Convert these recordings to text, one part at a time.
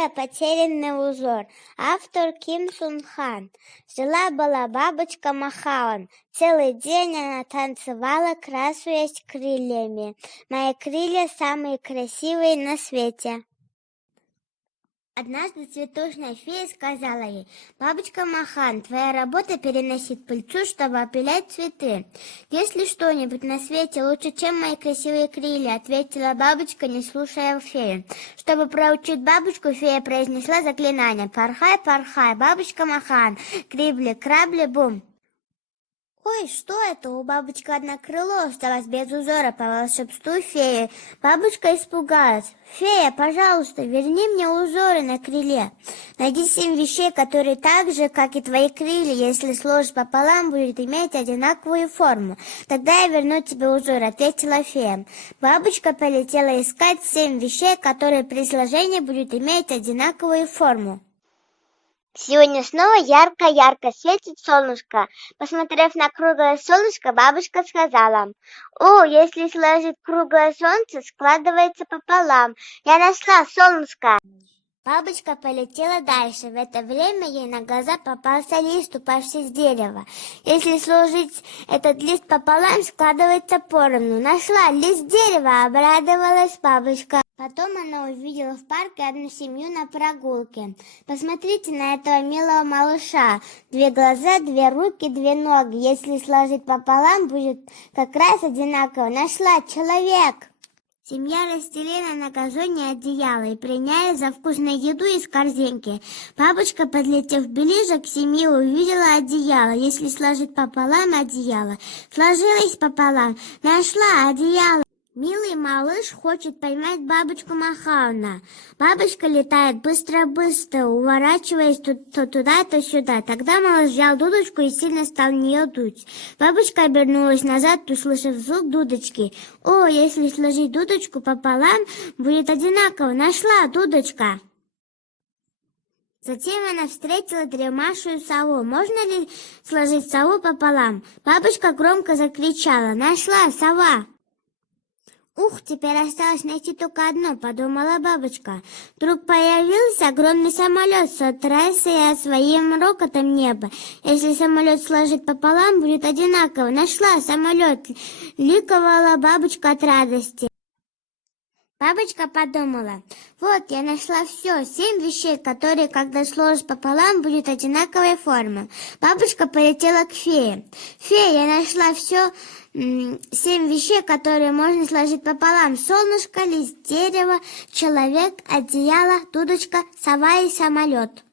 книга «Потерянный узор». Автор Ким Сун Хан. Жила-была бабочка Махаон. Целый день она танцевала, красуясь крыльями. Мои крылья самые красивые на свете. Однажды цветочная фея сказала ей: «Бабочка Махан, твоя работа переносить пыльцу, чтобы опылять цветы. Есть ли что-нибудь на свете лучше, чем мои красивые крылья?» — ответила бабочка, не слушая фею. Чтобы проучить бабочку, фея произнесла заклинание: «Порхай, порхай, бабочка Махан, крибли-крабли-бум». «Ой, что это? У бабочки одно крыло осталось без узора по волшебству феи». Бабочка испугалась. «Фея, пожалуйста, верни мне узоры на крыле. Найди 7 вещей, которые так же, как и твои крылья, если сложишь пополам, будет иметь одинаковую форму. Тогда я верну тебе узор», — ответила фея. Бабочка полетела искать 7 вещей, которые при сложении будут иметь одинаковую форму. Сегодня снова ярко-ярко светит солнышко. Посмотрев на круглое солнышко, бабушка сказала: «О, если сложить круглое солнце, складывается пополам. Я нашла солнышко». Бабочка полетела дальше. В это время ей на глаза попался лист, упавший с дерева. Если сложить этот лист пополам, складывается поровну. Нашла лист дерева, обрадовалась бабочка. Потом она увидела в парке одну семью на прогулке. Посмотрите на этого милого малыша. 2 глаза, 2 руки, 2 ноги. Если сложить пополам, будет как раз одинаково. Нашла человек. Семья расстелила на газоне одеяло и приняли за вкусную еду из корзинки. Бабочка, подлетев ближе к семье, увидела одеяло. Если сложить пополам одеяло, сложилось пополам. Нашла одеяло. Милый малыш хочет поймать бабочку Махауна. Бабочка летает быстро-быстро, уворачиваясь то туда, то сюда. Тогда малыш взял дудочку и сильно стал в нее дуть. Бабочка обернулась назад, услышав звук дудочки. «О, если сложить дудочку пополам, будет одинаково. Нашла дудочка». Затем она встретила дремавшую сову. «Можно ли сложить сову пополам?» Бабочка громко закричала: «Нашла, сова!» «Ух, теперь осталось найти только одно», — подумала бабочка. Вдруг появился огромный самолет, сотрясая своим рокотом небо. Если самолет сложить пополам, будет одинаково. Нашла самолет, ликовала бабочка от радости. Бабочка подумала: «Вот, я нашла все, 7 вещей, которые, когда сложишь пополам, будет одинаковой формы». Бабочка полетела к фее. «Фея, я нашла все, 7 вещей, которые можно сложить пополам: солнышко, лист дерева, человек, одеяло, дудочка, сова и самолет».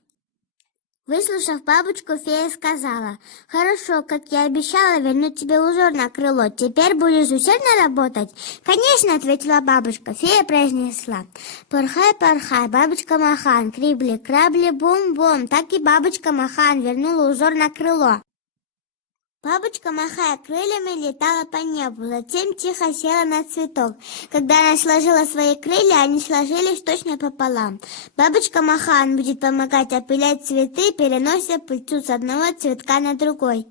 Выслушав бабочку, фея сказала: «Хорошо, как я обещала, верну тебе узор на крыло. Теперь будешь усердно работать?» «Конечно», — ответила бабушка. Фея произнесла: «Порхай, порхай, бабочка Махан, крибли-крабли, бум-бум». Так и бабочка Махан вернула узор на крыло. Бабочка, махая крыльями, летала по небу, затем тихо села на цветок. Когда она сложила свои крылья, они сложились точно пополам. Бабочка Махан будет помогать опылять цветы, перенося пыльцу с одного цветка на другой.